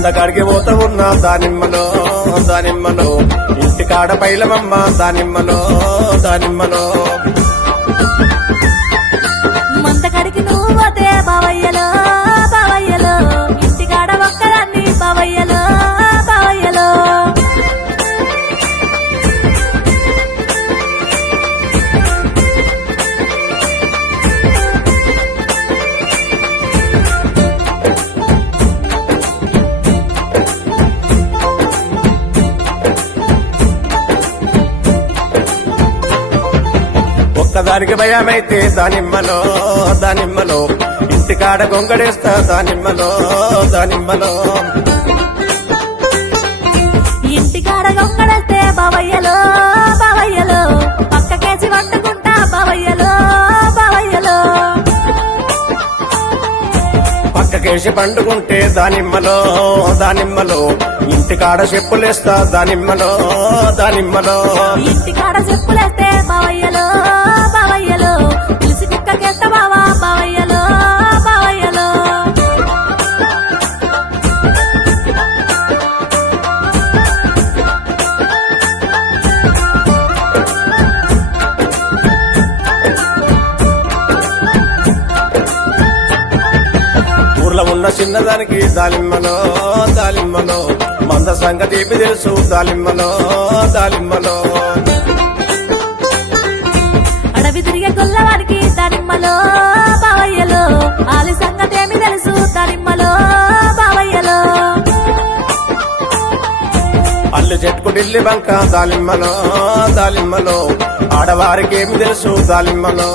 మందగాడికి పోతా ఉన్నా దానిమ్మలో దానిమ్మలో. ఇంటి కాడ పైలమమ్మ దానిమ్మలో దానిమ్మలో. ఒక్కదానికి భయమైతే దానిమ్మలో దానిమ్మలో. ఇంటికాడ గొంగడేస్తా దానిమ్మలో దానిమ్మలో. ఇంటికాడ గొంగడేస్తే బావయ్యలో బావయ్యలో. పక్కకేసి వండుకుంటా బావయ్యలో బావయ్యలో. పక్కకేసి పండుకుంటే దానిమ్మలో దానిమ్మలో. ఇంటికాడ చెప్పులేస్తా దానిమ్మలో దానిమ్మలో. ఇంటికాడ చెప్పులేస్తే బావయ్యలో. ఉన్న చిన్నదానికి దాలిమ్మలో దాలిమ్మలో. మంద సంగతి తెలుసు దాలిమ్మలో దాలిమ్మలో. అడవి తిరిగే గొల్లవారికి దానిమ్మలో బావయ్యలో. ఆలి సంగతి ఏమి తెలుసు దానిమ్మలో బావయ్యలో. అల్లు చెట్టుకు ఢిల్లీ బంక దాలిమ్మలో దాలిమ్మలో. ఆడవారికి ఏమి తెలుసు దాలిమ్మలో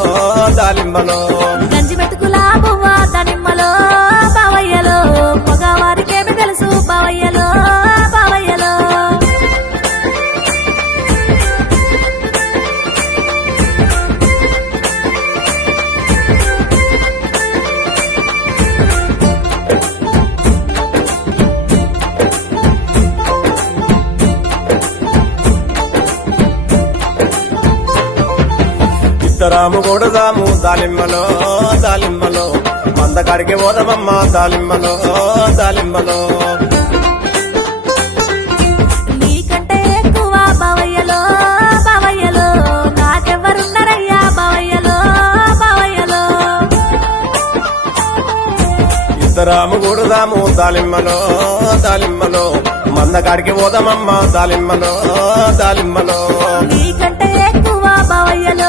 దాలిమ్మలో. గంజి మెతుకులా బువ్వ దానిమ్మలో. ఇద్దరాము కూడదాము దాలిమ్మలో దాలిమ్మలో మందకాడికి నాకెవ్వరున్నారయ్యా బావయ్యలో బావయ్యలో. ఇద్దరాము కూడదాము దాలిమ్మలో దాలిమ్మలో మందకాడికి పోదమమ్మ దాలిమ్మలో దాలిమ్మలో నీకంటే ఎక్కువ బావయ్యలో